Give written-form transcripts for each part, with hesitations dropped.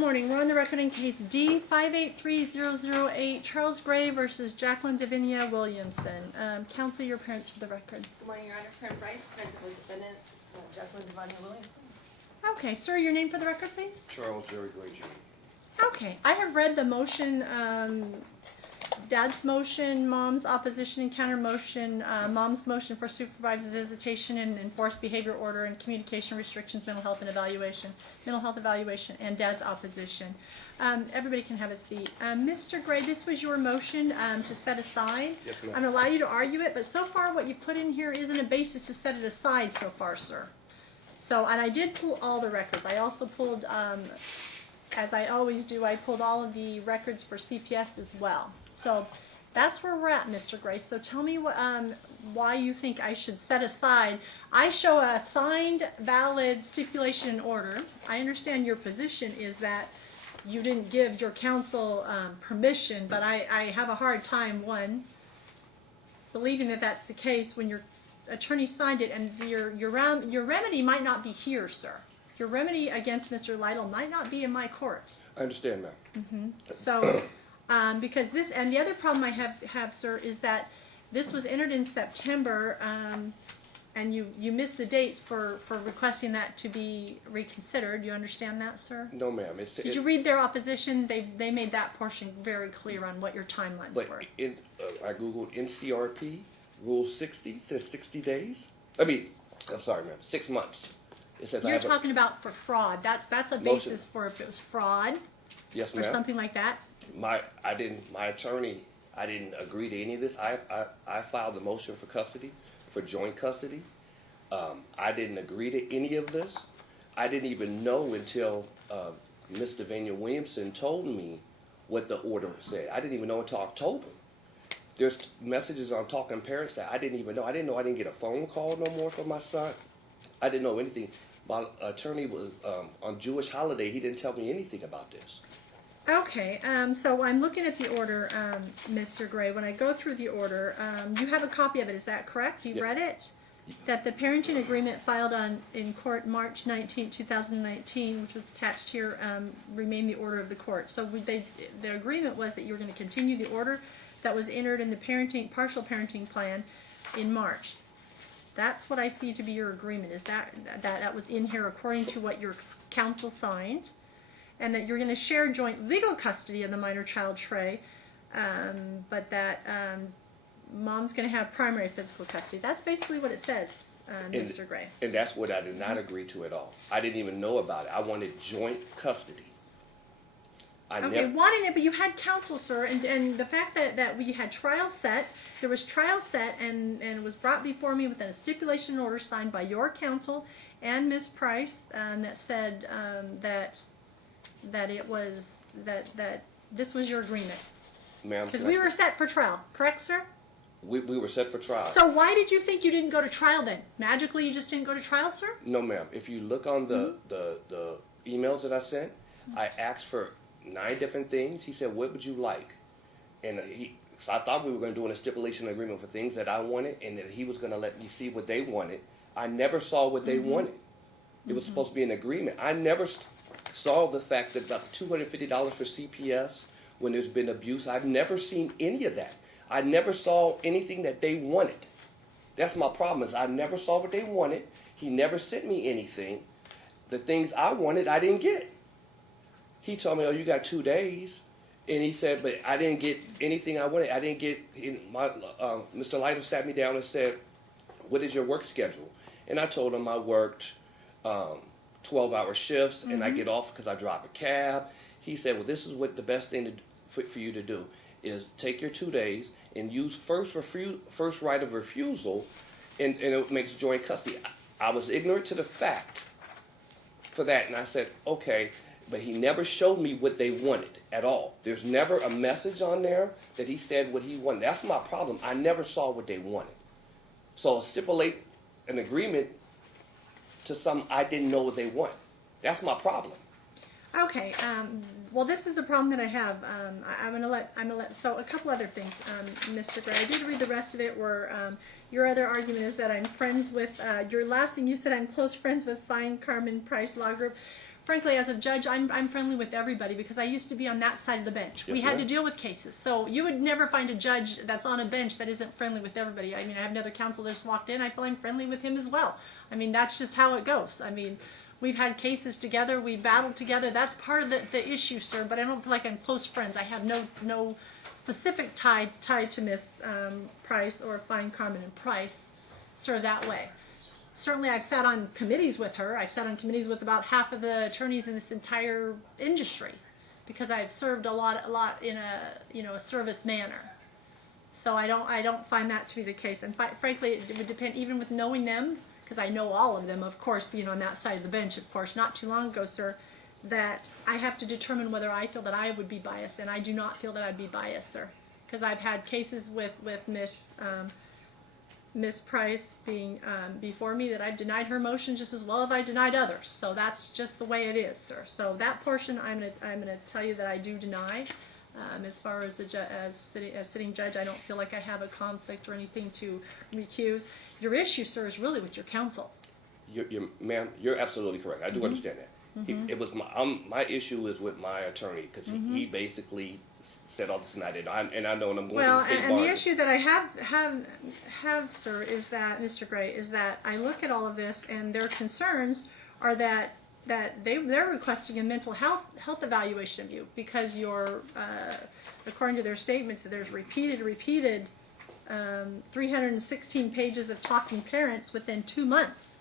morning. We're on the record in case D583008, Charles Gray versus Jacqueline Davinia Williamson. Counsel your parents for the record. Good morning, Your Honor. Karen Bryce, Principal Defendant, Jacqueline Davinia Williamson. Okay, sir, your name for the record, please? Charles Jerry Gray Jr. Okay, I have read the motion, Dad's motion, Mom's opposition and counter motion, Mom's motion for supervised visitation and enforced behavior order and communication restrictions, mental health evaluation, and Dad's opposition. Everybody can have a seat. Mr. Gray, this was your motion to set aside. Yes, ma'am. I'm going to allow you to argue it, but so far what you put in here isn't a basis to set it aside so far, sir. So, and I did pull all the records. I also pulled, as I always do, I pulled all of the records for CPS as well. So that's where we're at, Mr. Gray. So tell me what, why you think I should set aside. I show a signed, valid stipulation and order. I understand your position is that you didn't give your counsel permission, but I have a hard time, one, believing that that's the case when your attorney signed it, and your remedy might not be here, sir. Your remedy against Mr. Lytle might not be in my court. I understand, ma'am. So, because this, and the other problem I have, sir, is that this was entered in September, and you missed the dates for requesting that to be reconsidered. You understand that, sir? No, ma'am. Did you read their opposition? They made that portion very clear on what your timelines were. But I Googled NCRP, Rule 60, says 60 days. I'm sorry, ma'am, 6 months. It says You're talking about for fraud. That's a basis for if it was fraud. Yes, or ma'am. something like that. My attorney, I didn't agree to any of this. I filed the motion for custody, for joint custody. I didn't agree to any of this. I didn't even know until Ms. Davinia Williamson told me what the order said. I didn't even know until October. There's messages on Talking Parents that I didn't even know. I didn't know I didn't get a phone call no more from my son. I didn't know anything. My attorney was on Jewish holiday. He didn't tell me anything about this. Okay, so I'm looking at the order, Mr. Gray. When I go through the order, you have a copy of it, is that correct? You read it? That the parenting agreement filed in court March 19, 2019, which was attached here, remained the order of the court. So the agreement was that you were going to continue the order that was entered in the partial parenting plan in March. That's what I see to be your agreement, is that was in here according to what your counsel signed, and that you're going to share joint legal custody of the minor child, Trey, but that Mom's going to have primary physical custody. That's basically what it says, Mr. Gray. And that's what I did not agree to at all. I didn't even know about it. I wanted joint custody. Wanting it, but you had counsel, sir, and the fact that we had trial set, there was trial set, and it was brought before me with a stipulation order signed by your counsel and Ms. Price, that said that it was that this was your agreement. Ma'am, because we were set for trial, correct, sir? We were set for trial. So why did you think you didn't go to trial then? Magically, you just didn't go to trial, sir? No, ma'am. If you look on the emails that I sent, I asked for 9 different things. He said, "What would you like?" And so I thought we were going to do a stipulation agreement for things that I wanted, and that he was going to let me see what they wanted. I never saw what they wanted. It was supposed to be an agreement. I never saw the fact that about $250 for CPS when there's been abuse. I've never seen any of that. I never saw anything that they wanted. That's my problem, is I never saw what they wanted. He never sent me anything. The things I wanted, I didn't get. He told me, "Oh, you got 2 days." And he said, but I didn't get anything I wanted. I didn't get, Mr. Lytle sat me down and said, "What is your work schedule?" And I told him I worked 12-hour shifts, and I get off because I drive a cab. He said, "Well, this is what the best thing for you to do is take your 2 days and use first right of refusal, and it makes joint custody." I was ignorant to the fact for that, and I said, okay. But he never showed me what they wanted at all. There's never a message on there that he said what he wanted. That's my problem. I never saw what they wanted. So stipulate an agreement to something I didn't know what they want. That's my problem. Okay. Well, this is the problem that I have. I'm gonna let. So a couple other things, Mr. Gray. I did read the rest of it. Where your other argument is that I'm friends with. Your last thing you said, I'm close friends with Fine Carmen Price Law Group. frankly, as a judge, I'm friendly with everybody because I used to be on that side of the bench. Yes, we had to ma'am. deal with cases. So you would never find a judge that's on a bench that isn't friendly with everybody. I mean, I have another counsel that just walked in. I feel I'm friendly with him as well. I mean, that's just how it goes. I mean, we've had cases together. We've battled together. That's part of the issue, sir. But I don't feel like I'm close friends. I have no specific tie to Miss Price or Fine, Carmen, and Price, sir, that way. Certainly, I've sat on committees with her. I've sat on committees with about half of the attorneys in this entire industry, because I've served a lot in a service manner. So I don't find that to be the case. And frankly, it would depend, even with knowing them, because I know all of them, of course, being on that side of the bench, of course, not too long ago, sir, that I have to determine whether I feel that I would be biased, and I do not feel that I'd be biased, sir, because I've had cases with Miss Price being before me that I've denied her motion just as well as I denied others. So that's just the way it is, sir. So that portion I'm gonna tell you that I do deny. As far as as sitting judge, I don't feel like I have a conflict or anything to recuse. Your issue, sir, is really with your counsel. Ma'am, you're absolutely correct. I do understand that. It was my issue is with my attorney, because he basically said all this, and I did. And I know, and I'm going to the state bar. And the issue that I have, sir, is that, Mr. Gray, is that I look at all of this, and their concerns are that they're requesting a mental health evaluation of you, because you're, according to their statements, there's repeated 316 pages of talking parents within 2 months.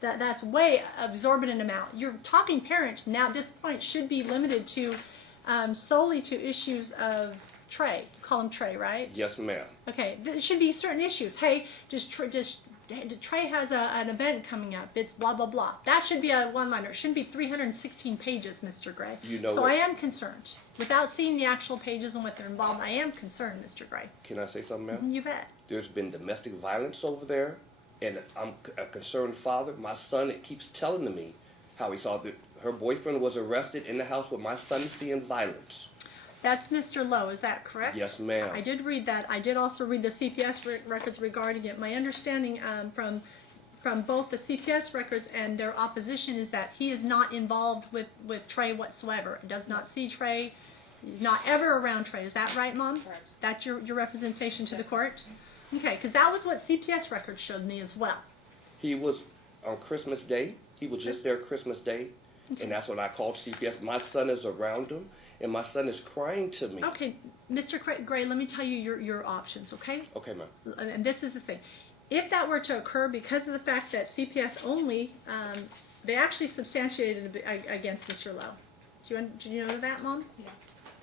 That's way absorbent amount. Your talking parents now at this point should be limited to solely to issues of Trey. Call him Trey, right? Yes, ma'am. Okay, there should be certain issues. Hey, Trey has an event coming up. It's blah blah blah. That should be a one-liner. It shouldn't be 316 pages, Mr. Gray. You know so what? I am concerned. Without seeing the actual pages and what they're involved, I am concerned, Mr. Gray. Can I say something, ma'am? You bet. There's been domestic violence over there, and I'm a concerned father. My son keeps telling me how he saw that her boyfriend was arrested in the house with my son seeing violence. That's Mr. Lowe, is that correct? Yes, ma'am. I did read that. I did also read the CPS records regarding it. My understanding from both the CPS records and their opposition is that he is not involved with Trey whatsoever. Does not see Trey, not ever around Trey. Is that right, Mom? Correct. That's your representation to the court? Okay, because that was what CPS records showed me as well. He was on Christmas Day. He was just there Christmas Day, and that's when I called CPS. My son is around him, and my son is crying to me. Okay, Mr. Gray, let me tell you your options, okay? Okay, ma'am. And this is the thing. If that were to occur because of the fact that CPS only, they actually substantiated it against Mr. Lowe. Do you know that, Mom? Yeah.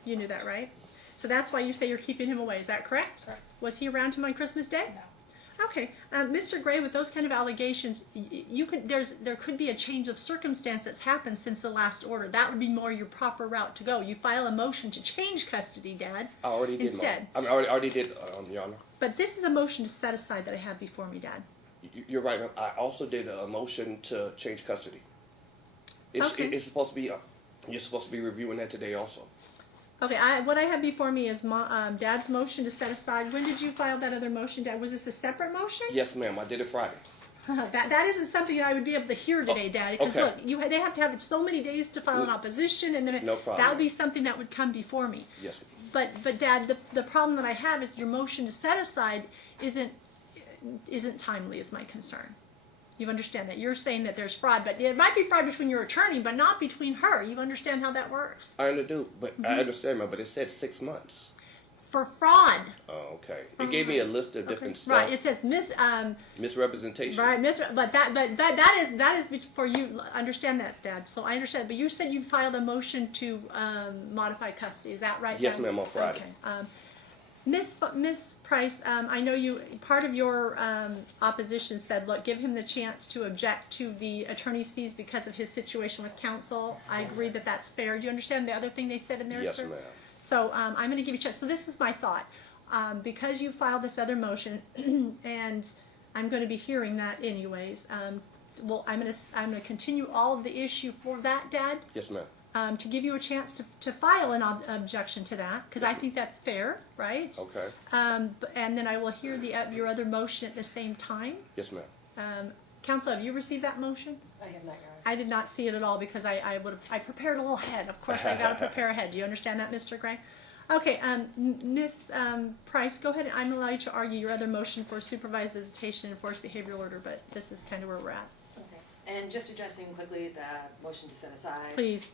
You knew that, right? So that's why you say you're keeping him away. Is that correct? Correct. Was he around him on Christmas Day? No. Okay, Mr. Gray, with those kind of allegations, there could be a change of circumstance that's happened since the last order. That would be more your proper route to go. You file a motion to change custody, Dad. I already did, instead. Mom. I already did, Your Honor. But this is a motion to set aside that I have before me, Dad. You're right, ma'am. I also did a motion to change custody. Okay. It's supposed to be, you're supposed to be reviewing that today also. Okay, what I have before me is Dad's motion to set aside. When did you file that other motion, Dad? Was this a separate motion? Yes, ma'am. I did it Friday. That isn't something I would be able to hear today, Dad. Because okay. look, they have to have so many days to file an opposition, and then No problem. that would be something that would come before me. Yes. But Dad, the problem that I have is your motion to set aside isn't timely, is my concern. You understand that? You're saying that there's fraud, but it might be fraud between your attorney, but not between her. You understand how that works? I do, but I understand, ma'am, but it said 6 months. For fraud. Oh, okay. It gave me a list of different stuff. Right. It says misrepresentation. Right, but that is for you. Understand that, Dad. So I understand. But you said you filed a motion to modify custody. Is that right? Yes, Dad? ma'am, on Friday. Okay. Miss Price, I know you. Part of your opposition said, look, give him the chance to object to the attorney's fees because of his situation with counsel. I agree that that's fair. Do you understand the other thing they said in there, Yes, sir? ma'am. So I'm going to give you a chance. So this is my thought. Because you filed this other motion, and I'm going to be hearing that anyways. Well, I'm going to continue all of the issue for that, Dad. Yes, ma'am. To give you a chance to file an objection to that, because I think that's fair, right? Okay. And then I will hear your other motion at the same time. Yes, ma'am. Counsel, have you received that motion? I have not, Your Honor. I did not see it at all because I prepared a little ahead. Of course, I got to prepare ahead. Do you understand that, Mr. Gray? Okay, Ms. Price, go ahead. I'm allowed you to argue your other motion for supervised visitation and forced behavioral order, but this is kind of where we're at. Okay. And just addressing quickly the motion to set aside. Please.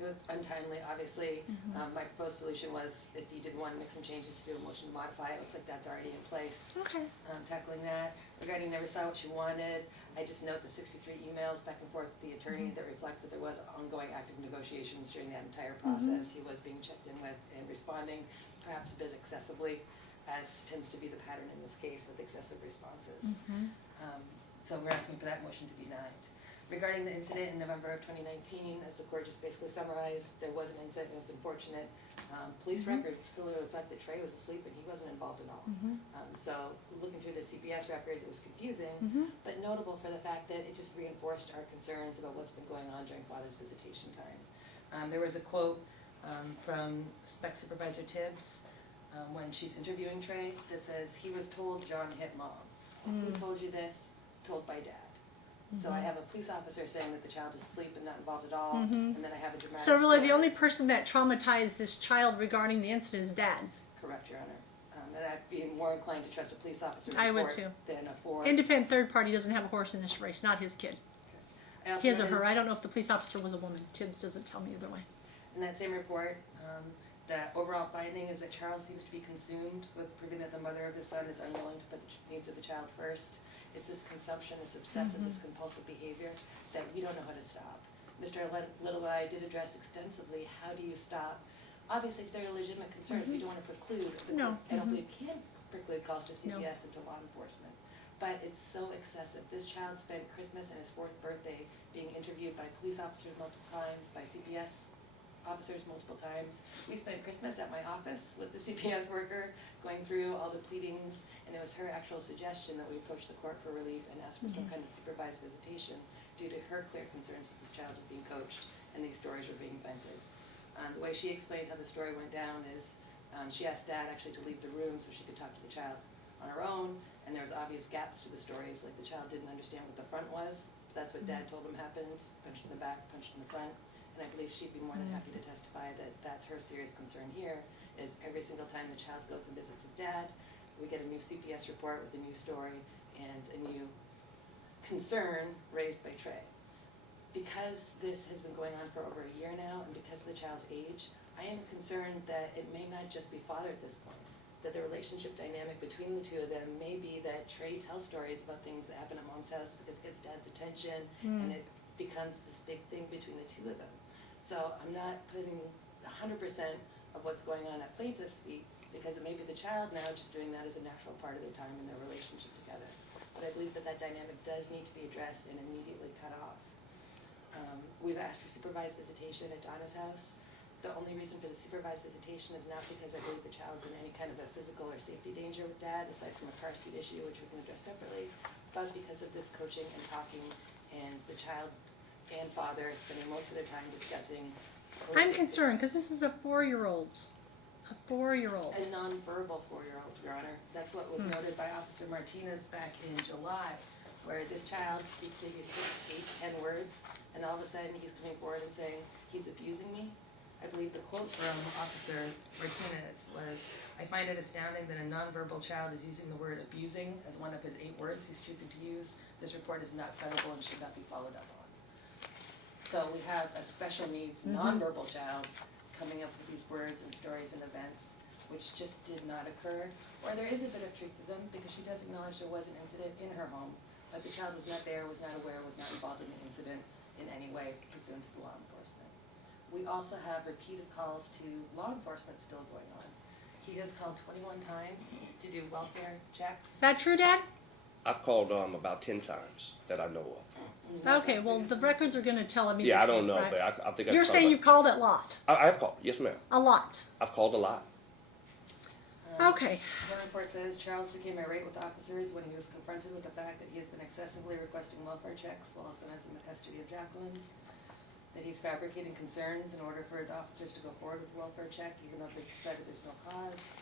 It was untimely, obviously. My proposed solution was if you didn't want to make some changes, to do a motion to modify. It looks like that's already in place. Okay. Tackling that. Regarding never saw what she wanted, I just note the 63 emails back and forth with the attorney that reflect that there was ongoing active negotiations during that entire process. He was being checked in with and responding perhaps a bit excessively, as tends to be the pattern in this case with excessive responses. So we're asking for that motion to be denied. Regarding the incident in November of 2019, as the court just basically summarized, there was an incident, it was unfortunate. Police records clearly reflect that Trey was asleep and he wasn't involved at all. So looking through the CPS records, it was confusing, but notable for the fact that it just reinforced our concerns about what's been going on during Father's visitation time. There was a quote from Spec Supervisor Tibbs when she's interviewing Trey that says, he was told John hit mom. Who told you this? Told by dad. So I have a police officer saying that the child is asleep and not involved at all, and then I have a dramatic So really, story. the only person that traumatized this child regarding the incident is Dad. Correct, Your Honor. And I'd be more inclined to trust a police officer's I would report too. than a foreign. Independent third party doesn't have a horse in this race, not his kid. I also His or noted her. I don't know if the police officer was a woman. Tibbs doesn't tell me either way. in that same report, the overall finding is that Charles seems to be consumed with proving that the mother of his son is unwilling to put the needs of the child first. It's this consumption, this obsessive, this compulsive behavior that we don't know how to stop. Mr. Little and I did address extensively, how do you stop? Obviously, if there are legitimate concerns, we don't want to preclude, No. I don't believe can preclude calls to CPS and to law enforcement. But it's so excessive. This child spent Christmas and his 4th birthday being interviewed by police officers multiple times, by CPS officers multiple times. We spent Christmas at my office with the CPS worker going through all the pleadings, and it was her actual suggestion that we approach the court for relief and ask for some kind of supervised visitation due to her clear concerns that this child was being coached and these stories were being vented. The way she explained how the story went down is she asked Dad actually to leave the room so she could talk to the child on her own, and there was obvious gaps to the stories, like the child didn't understand what the front was. That's what Dad told him happened, punched in the back, punched in the front. And I believe she'd be more than happy to testify that that's her serious concern here, is every single time the child goes and visits with Dad, we get a new CPS report with a new story and a new concern raised by Trey. Because this has been going on for over a year now, and because of the child's age, I am concerned that it may not just be father at this point, that the relationship dynamic between the two of them may be that Trey tells stories about things that happen at Mom's house because it gets Dad's attention, and it becomes this big thing between the two of them. So I'm not putting 100% of what's going on at plaintiff's feet, because it may be the child now just doing that as a natural part of their time in their relationship together. But I believe that that dynamic does need to be addressed and immediately cut off. We've asked for supervised visitation at Donna's house. The only reason for the supervised visitation is not because I believe the child's in any kind of a physical or safety danger with Dad, aside from a car seat issue, which we can address separately, but because of this coaching and talking, and the child and father spending most of their time discussing. I'm concerned because this is a 4-year-old. A 4-year-old. A nonverbal 4-year-old, Your Honor. That's what was noted by Officer Martinez back in July, where this child speaks maybe 6, 8, 10 words, and all of a sudden he's coming forward and saying, he's abusing me. I believe the quote from Officer Martinez was, I find it astounding that a nonverbal child is using the word abusing as one of his 8 words he's choosing to use. This report is not credible and should not be followed up on. So we have a special needs nonverbal child coming up with these words and stories and events which just did not occur. Or there is a bit of truth to them because she does acknowledge there was an incident in her home, but the child was not there, was not aware, was not involved in the incident in any way pursuant to the law enforcement. We also have repeated calls to law enforcement still going on. He has called 21 times to do welfare checks. Is that true, Dad? I've called about 10 times that I know of. Okay, well, the records are going to tell me. Yeah, I the don't truth, know, right? but I think I've You're called saying about- you called it a lot. I've called, yes ma'am. A lot. I've called a lot. Okay. One report says Charles became irate with officers when he was confronted with the fact that he has been excessively requesting welfare checks while his son is in the custody of Jacqueline. That he's fabricating concerns in order for the officers to go forward with the welfare check, even though they've decided there's no cause.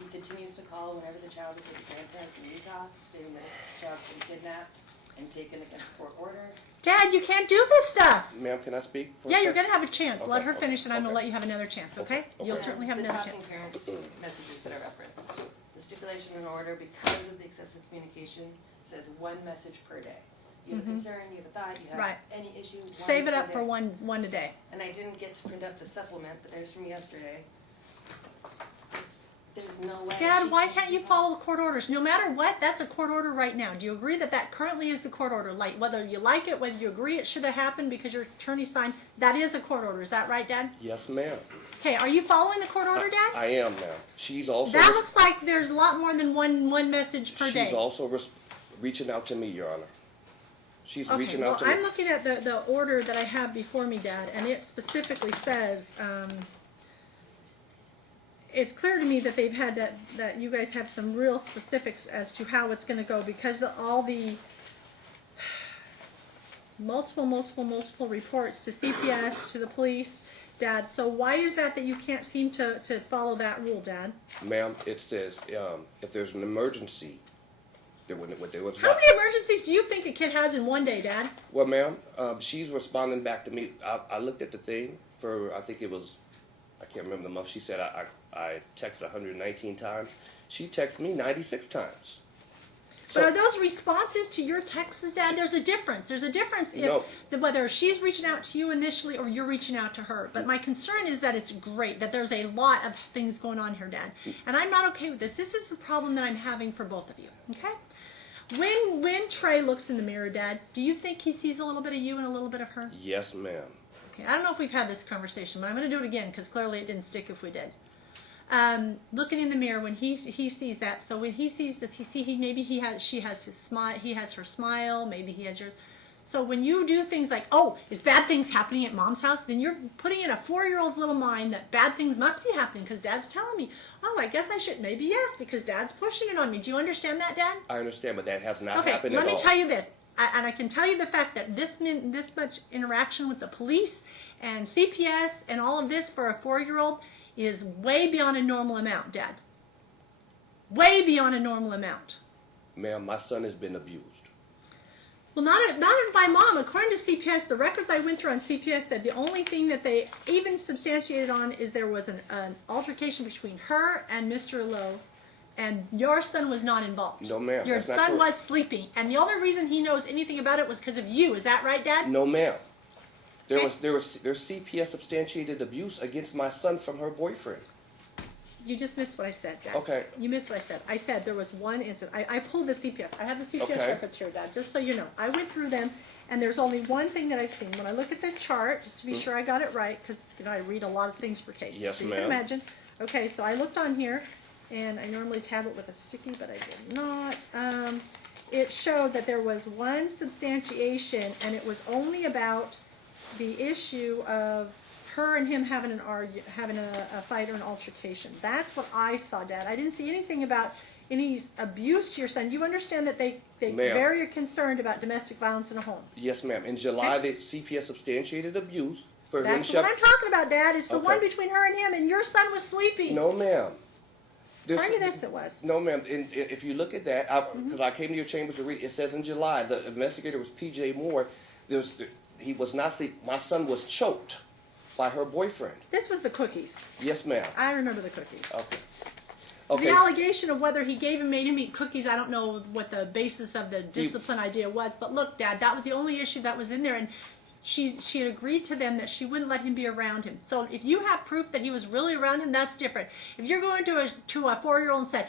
He continues to call whenever the child is with the grandparents in Utah, stating that the child's been kidnapped. and taken against court order. Dad, you can't do this stuff. Ma'am, can I speak? for a Yeah, you're second? going to have a chance. Let Okay, her finish, and I'm going to okay. let you have another chance, okay? You'll certainly have The another talking chance. parents messages that are referenced. The stipulation in order, because of the excessive communication, says 1 message per day. You have a concern, you have a thought, you have Right. any issue. Save it per up for day. one a day. And I didn't get to print up the supplement, but there's from yesterday. There's no way. Dad, why can't you follow the court orders? No matter what, that's a court order right now. Do you agree that that currently is the court order? Like, whether you like it, whether you agree it should have happened because your attorney signed, that is a court order. Is that right, Dad? Yes, ma'am. Okay, are you following the court order, Dad? I am now. She's also. That looks like there's a lot more than one message per day. She's also reaching out to me, Your Honor. She's Okay, reaching well, out to me. I'm looking at the order that I have before me, Dad, and it specifically says, it's clear to me that they've had that you guys have some real specifics as to how it's going to go because of all the multiple reports to CPS, to the police, Dad. So why is that you can't seem to follow that rule, Dad? Ma'am, it says if there's an emergency, there was How many emergencies do you think a kid has in one day, Dad? Well, ma'am, she's responding back to me. I looked at the thing for, I think it was, I can't remember the month. She said I texted 119 times. She texted me 96 times. But So- are those responses to your texts, Dad? There's a difference. There's a difference No. whether she's reaching out to you initially or you're reaching out to her. But my concern is that it's great, that there's a lot of things going on here, Dad. And I'm not okay with this. This is the problem that I'm having for both of you, okay? When Trey looks in the mirror, Dad, do you think he sees a little bit of you and a little bit of her? Yes, ma'am. Okay, I don't know if we've had this conversation, but I'm going to do it again because clearly it didn't stick if we did. Looking in the mirror when he sees that. So when he sees, does he see she has his smile, he has her smile, maybe he has yours. So when you do things like, oh, is bad things happening at Mom's house? Then you're putting in a 4-year-old's little mind that bad things must be happening because Dad's telling me. Oh, I guess I should. Maybe yes, because Dad's pushing it on me. Do you understand that, Dad? I understand, but that has not Okay, happened at let all. me tell you this, and I can tell you the fact that this much interaction with the police and CPS and all of this for a 4-year-old is way beyond a normal amount, Dad. Way beyond a normal amount. Ma'am, my son has been abused. Well, not by Mom. According to CPS, the records I went through on CPS said the only thing that they even substantiated on is there was an altercation between her and Mr. Lowe, and your son was not involved. No, ma'am, Your that's not son true. was sleeping, and the only reason he knows anything about it was because of you. Is that right, Dad? No, ma'am. Okay. There's CPS substantiated abuse against my son from her boyfriend. You just missed what I said, Dad. Okay. You missed what I said. I said there was one incident. I pulled the CPS. I have the CPS Okay. records here, Dad, just so you know. I went through them, and there's only one thing that I've seen. When I look at the chart, just to be sure I got it right, because I read a lot of things for cases. Yes, so you can ma'am. imagine. Okay, so I looked on here, and I normally tab it with a sticky, but I did not. It showed that there was one substantiation, and it was only about the issue of her and him having a fight or an altercation. That's what I saw, Dad. I didn't see anything about any abuse to your son. You understand that they Ma'am. very concerned about domestic violence in a home. Yes, ma'am. In July, the CPS substantiated abuse for him. That's what I'm talking about, Dad. It's the Okay. one between her and him, and your son was sleeping. No, ma'am. Yes, it was. No, ma'am. If you look at that, because I came to your chambers to read, it says in July the investigator was P.J. Moore. He was not my son was choked by her boyfriend. This was the cookies. Yes, ma'am. I remember the cookies. Okay. The Okay. allegation of whether he made him eat cookies, I don't know what the basis of the discipline idea was. But look, Dad, that was the only issue that was in there. And she had agreed to them that she wouldn't let him be around him. So if you have proof that he was really around him, that's different. If you're going to a 4-year-old and said,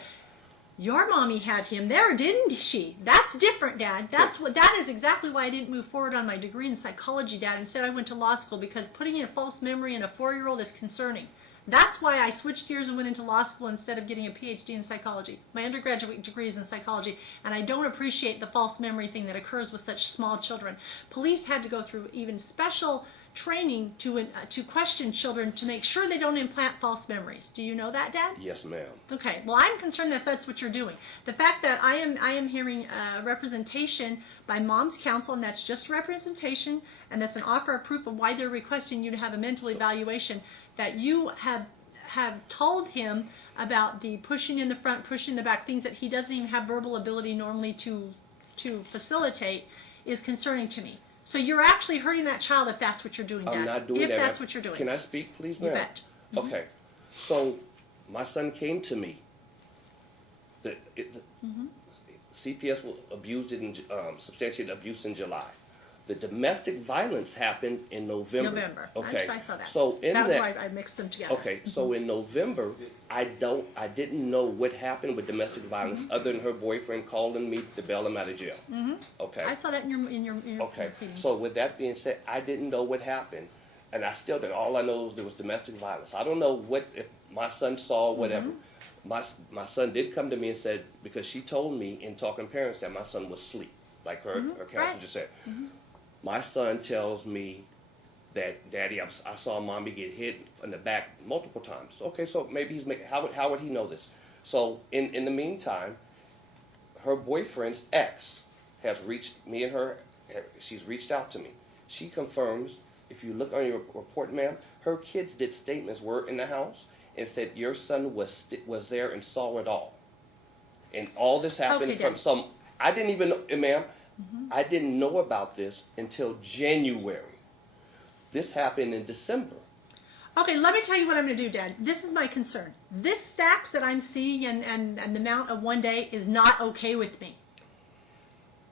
your mommy had him there, didn't she? That's different, Dad. That is exactly why I didn't move forward on my degree in psychology, Dad. Instead, I went to law school because putting in a false memory in a 4-year-old is concerning. That's why I switched gears and went into law school instead of getting a PhD in psychology. My undergraduate degree is in psychology, and I don't appreciate the false memory thing that occurs with such small children. Police had to go through even special training to question children to make sure they don't implant false memories. Do you know that, Dad? Yes, ma'am. Okay. Well, I'm concerned that that's what you're doing. The fact that I am hearing representation by Mom's counsel, and that's just representation, and that's an offer of proof of why they're requesting you to have a mental evaluation, that you have told him about the pushing in the front, pushing in the back, things that he doesn't even have verbal ability normally to to facilitate is concerning to me. So you're actually hurting that child if that's what you're doing, Dad. I'm not doing if that. If that's what you're doing. Can I speak, please, You ma'am? bet. Okay. So my son came to me. CPS abused it in substantiated abuse in July. The domestic violence happened in November. Okay. I saw that. So in that was why I mixed them together. Okay. So in November, I didn't know what happened with domestic violence other than her boyfriend calling me to bail him out of jail. Okay. I saw that in your Okay. feeding. So with that being said, I didn't know what happened, and I still didn't. All I know is there was domestic violence. I don't know if my son saw whatever. My son did come to me and said, because she told me in talking to parents that my son was asleep, like her counselor Right. just said. My son tells me that, Daddy, I saw Mommy get hit in the back multiple times. Okay, so maybe he's how would he know this? So in the meantime, her boyfriend's ex has reached me and her. She's reached out to me. She confirms. If you look on your report, ma'am, her kids did statements. Were in the house and said your son was there and saw it all. And all this happened Okay, from Dad. some. I didn't even know, ma'am. I didn't know about this until January. This happened in December. Okay, let me tell you what I'm going to do, Dad. This is my concern. This stacks that I'm seeing and the amount of one day is not okay with me.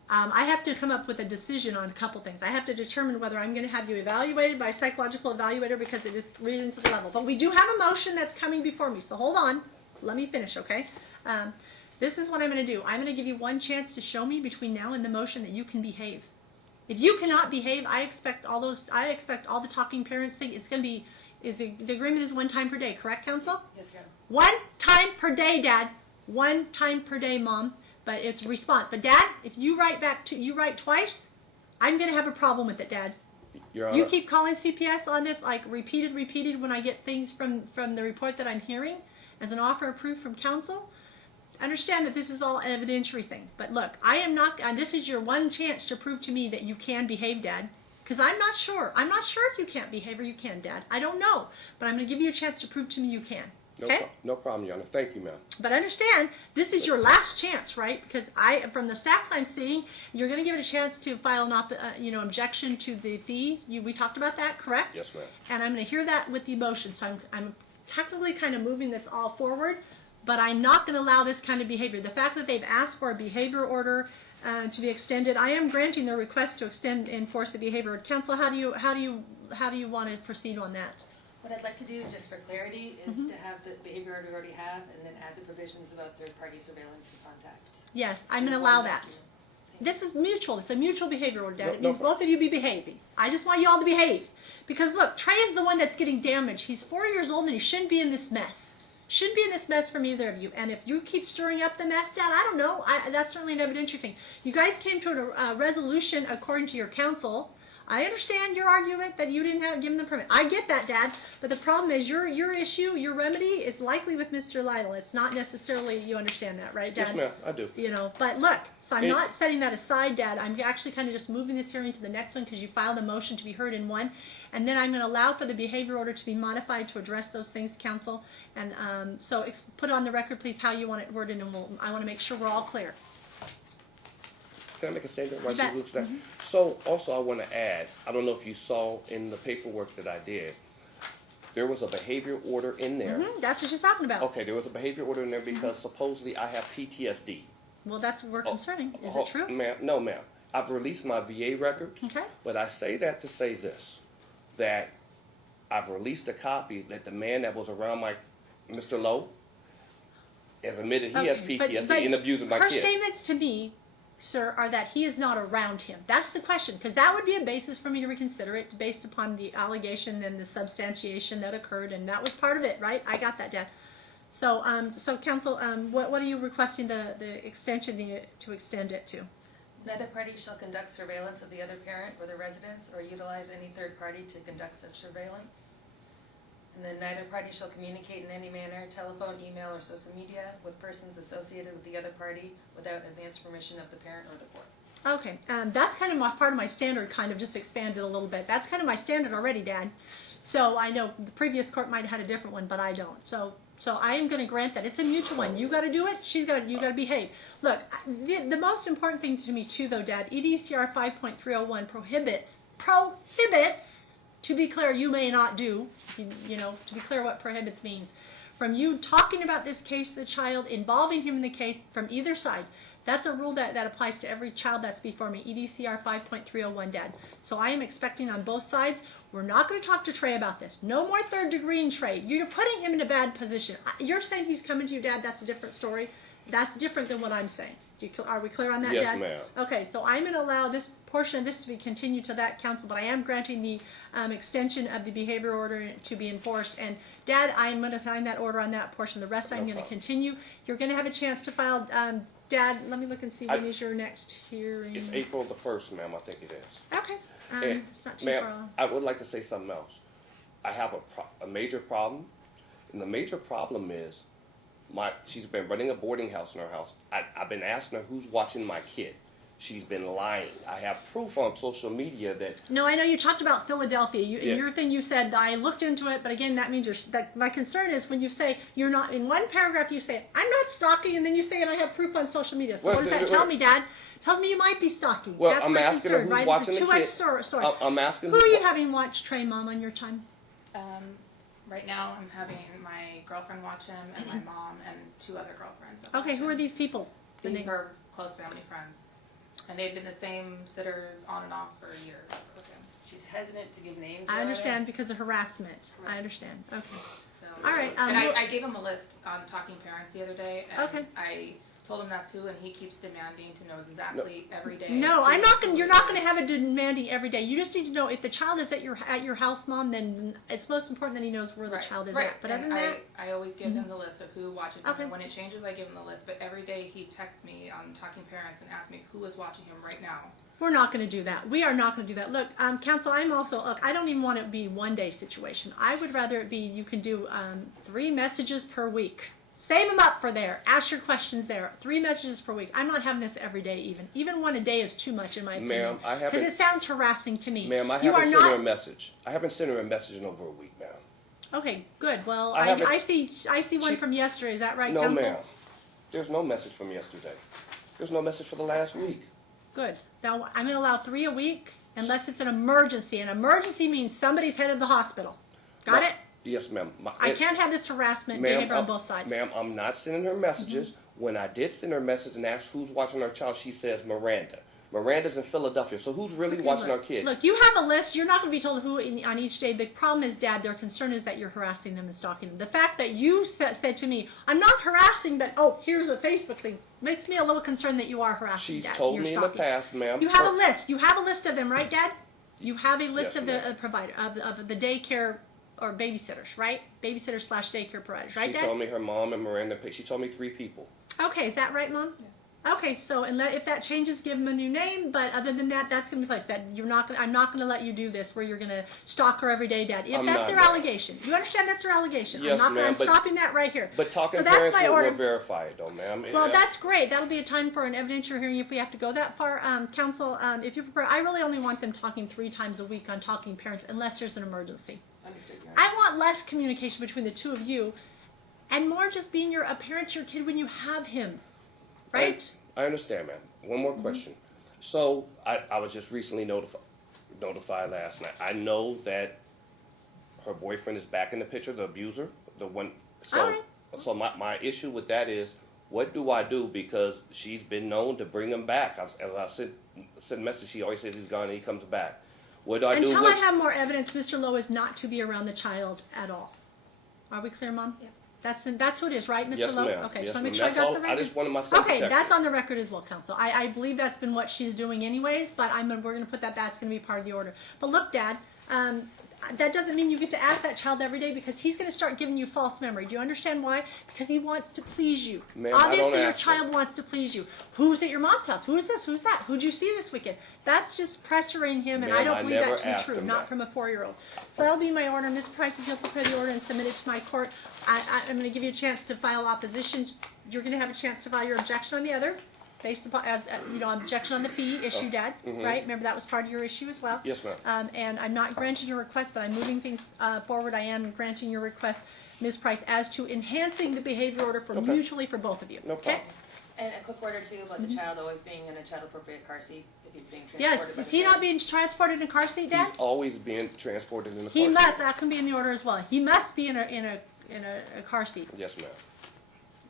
I have to come up with a decision on a couple things. I have to determine whether I'm going to have you evaluated by a psychological evaluator because it is reason to the level. But we do have a motion that's coming before me, so hold on. Let me finish, okay? This is what I'm going to do. I'm going to give you one chance to show me between now and the motion that you can behave. If you cannot behave, I expect all the talking parents think it's going to be. The agreement is 1 time per day, correct, counsel? Yes, Your Honor. 1 time per day, Dad. 1 time per day, Mom. But it's response. But Dad, if you write twice, I'm going to have a problem with it, Dad. Your Honor, You keep calling CPS on this, like repeated when I get things from the report that I'm hearing as an offer of proof from counsel. Understand that this is all evidentiary things. But look, I am not, this is your one chance to prove to me that you can behave, Dad. Because I'm not sure. I'm not sure if you can't behave or you can, Dad. I don't know. But I'm going to give you a chance to prove to me you can. Okay? No problem, Your Honor. Thank you, ma'am. But understand, this is your last chance, right? Because from the stacks I'm seeing, you're going to give it a chance to file an objection to the fee. We talked about that, correct? Yes, ma'am. And I'm going to hear that with the motion. So I'm technically kind of moving this all forward, but I'm not going to allow this kind of behavior. The fact that they've asked for a behavior order to be extended, I am granting their request to extend and enforce the behavior. Counsel, how do you want to proceed on that? What I'd like to do, just for clarity, is to have the behavior order we already have, and then add the provisions about third-party surveillance and contact. Yes, I'm going to allow that. This is mutual. It's a mutual behavior order, Dad. No, It means no. both of you be behaving. I just want you all to behave. Because look, Trey is the one that's getting damaged. He's 4 years old and he shouldn't be in this mess. Shouldn't be in this mess from either of you. And if you keep stirring up the mess, Dad, I don't know. That's certainly an evidentiary thing. You guys came to a resolution according to your counsel. I understand your argument that you didn't give them the permit. I get that, Dad. But the problem is your issue, your remedy is likely with Mr. Lytle. It's not necessarily, you understand that, right, Dad? Yes, ma'am. I do. But look, so I'm not setting that aside, Dad. I'm actually kind of just moving this hearing to the next one because you filed a motion to be heard in one. And then I'm going to allow for the behavior order to be modified to address those things, counsel. And so put on the record, please, how you want it worded, and I want to make sure we're all clear. Can I make a statement while You bet. she looks that? So also I want to add, I don't know if you saw in the paperwork that I did, there was a behavior order in there. That's what you're talking about. Okay, there was a behavior order in there because supposedly I have PTSD. Well, that's what we're concerning. Is Oh, it true? Ma'am, no, ma'am. I've released my VA record. Okay. But I say that to say this, that I've released a copy that the man that was around Mr. Lowe has admitted he has Okay, PTSD and abusing my her kids. statements to me, sir, are that he is not around him. That's the question, because that would be a basis for me to reconsider it based upon the allegation and the substantiation that occurred, and that was part of it, right? I got that, Dad. So, counsel, what are you requesting the extension to extend it to? Neither party shall conduct surveillance of the other parent or the residence or utilize any third party to conduct such surveillance. And then neither party shall communicate in any manner, telephone, email, or social media with persons associated with the other party without advance permission of the parent or the court. Okay, that's kind of part of my standard, kind of just expanded a little bit. That's kind of my standard already, Dad. So I know the previous court might have had a different one, but I don't. So So I am going to grant that. It's a mutual one. You got to do it. You got to behave. Look, the most important thing to me too, though, Dad, EDCR 5.301 prohibits, to be clear, you may not do, you know, to be clear what prohibits means, from you talking about this case to the child, involving him in the case from either side. That's a rule that applies to every child that's before me, EDCR 5.301, Dad. So I am expecting on both sides, we're not going to talk to Trey about this. No more third degree in Trey. You're putting him in a bad position. You're saying he's coming to you, Dad. That's a different story. That's different than what I'm saying. Are we clear on that, Yes, Dad? ma'am. Okay, so I'm going to allow this portion of this to be continued to that council, but I am granting the extension of the behavior order to be enforced. And Dad, I'm going to sign that order on that portion. The rest I'm going to continue. You're going to have a chance to file. Dad, let me look and see when is your next hearing. It's April the 1st, ma'am, I think it is. Okay. And, It's not too far ma'am, off. I would like to say something else. I have a major problem, and the major problem is she's been running a boarding house in her house. I've been asking her who's watching my kid. She's been lying. I have proof on social media that. No, I know you talked about Philadelphia. Yeah. Your thing, you said, I looked into it, but again, that means my concern is when you say you're not, in one paragraph you say, I'm not stalking, and then you say, and I have proof on social media. So Well, what does that tell me, Dad? Tells me you might be stalking. Well, That's I'm my asking concern, her who's right? watching It's a the two-edged kid. sword. I'm asking Who are you having watch Trey, Mom, on your time? Right now, I'm having my girlfriend watch him, and my mom, and 2 other girlfriends. that Okay, watch who are him. these people? The These name. are close family friends. And they've been the same sitters on and off for years with him. She's hesitant to give names. I Rhonda. understand because of harassment. I Correct. understand. Okay. So, All right, and we'll- I gave him a list on Talking Parents the other day, and Okay. I told him that's who, and he keeps demanding to know exactly every day. No, who I'm not who going. You're it not going to is. have it demanding every day. You just need to know if the child is at your house, Mom. Then it's most important that he knows where the child is right. at. But other And than that, I always give him the list of who watches him, Okay. and when it changes, I give him the list. But every day he texts me on Talking Parents and asks me who is watching him right now. we're not going to do that. We are not going to do that. Look, Council, I don't even want it to be one day situation. I would rather it be you can do 3 messages per week. Save them up for there. Ask your questions there. 3 messages per week. I'm not having this every day even. Even 1 a day is too much in my opinion. Ma'am, I haven't. Because it sounds harassing to me. Ma'am, I You haven't are sent her a not. message. I haven't sent her a message in over a week, ma'am. Okay, good. Well, I haven't- I see one She- from yesterday. Is that right, No, Council? ma'am. There's no message from yesterday. There's no message for the last week. Good. Now, I'm going to allow 3 a week unless it's an emergency. An emergency means somebody's headed to the hospital. Got No. it? Yes, ma'am. I can't have this harassment Ma'am, behavior on both sides. Ma'am, I'm not sending her messages. When I did send her a message and asked who's watching our child, she says Miranda. Miranda's in Philadelphia, so who's really watching our kids? Look, you have a list. You're not going to be told who on each day. The problem is, Dad, their concern is that you're harassing them and stalking them. The fact that you said to me, I'm not harassing, but, oh, here's a Facebook thing, makes me a little concerned that you are harassing, She's Dad. told You're me in the stalking. past, ma'am. You have a list. You have a list of them, right, Dad? You have a list Yes, of the ma'am. provider, of the daycare or babysitters, right? Babysitters / daycare providers, right, She Dad? told me her mom and Miranda. She told me 3 people. Okay, is that right, Mom? Yeah. Okay, so if that changes, give them a new name. But other than that, that's going to be placed. That you're not. I'm not going to let you do this where you're going to stalk her every day, Dad. If I'm that's not, their ma'am. allegation, you understand that's their allegation. Yes, I'm ma'am, but- stopping that right here. But talking so that's parents my will order. verify it, though, ma'am. Well, that's great. That'll be a time for an evidentiary hearing if we have to go that far. Counsel, if you prefer, I really only want them talking 3 times a week on Talking Parents unless there's an emergency. Understood, Your Honor. I want less communication between the 2 of you and more just being a parent to your kid when you have him. Right? I understand, ma'am. One more question. So I was just recently notified last night. I know that her boyfriend is back in the picture, the abuser, the one. So, All right. so my issue with that is, what do I do? Because she's been known to bring him back. As I sent a message, she always says he's gone and he comes back. What do I do? Until I have more evidence, Mr. Lowe is not to be around the child at all. Are we clear, Mom? Yeah. That's who it is, right, Mr. Yes, Lowe? ma'am. Okay, Yes, just want to ma'am. make sure I That's got all. the I record. just wanted myself to Okay, check that's it. on the record as well, Counsel. I believe that's been what she's doing anyways, but we're going to put that's going to be part of the order. But look, Dad, that doesn't mean you get to ask that child every day because he's going to start giving you false memory. Do you understand why? Because he wants to please you. Ma'am, I don't Obviously, your ask child him. wants to please you. Who's at your mom's house? Who is this? Who's that? Who'd you see this weekend? That's just pressuring him, and I Ma'am, don't I believe never that to be asked true, him not that. from a 4-year-old. So that'll be my order. Ms. Price, if you'll prepare the order and submit it to my court, I'm going to give you a chance to file opposition. You're going to have a chance to file your objection on the other, based upon, objection on the fee issue, Dad, right? Remember that was part of your issue as well? Yes, ma'am. And I'm not granting your request, but I'm moving things forward. I am granting your request. Ms. Price as to enhancing the behavior order for Okay. mutually for both of you. No Okay? problem. And a quick word or two about the child always being in a child-appropriate car seat if he's being transported. Yes, by is the he not parents. being transported in a car seat, Dad? He's always being transported in the car. He seat. must, that can be in the order as well. He must be in a car seat. Yes, ma'am.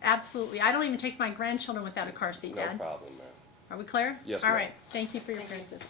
Absolutely. I don't even take my grandchildren without a car seat, No Dad. problem, ma'am. Are we clear? Yes, All ma'am. right. Thank you for your Thank you. answers.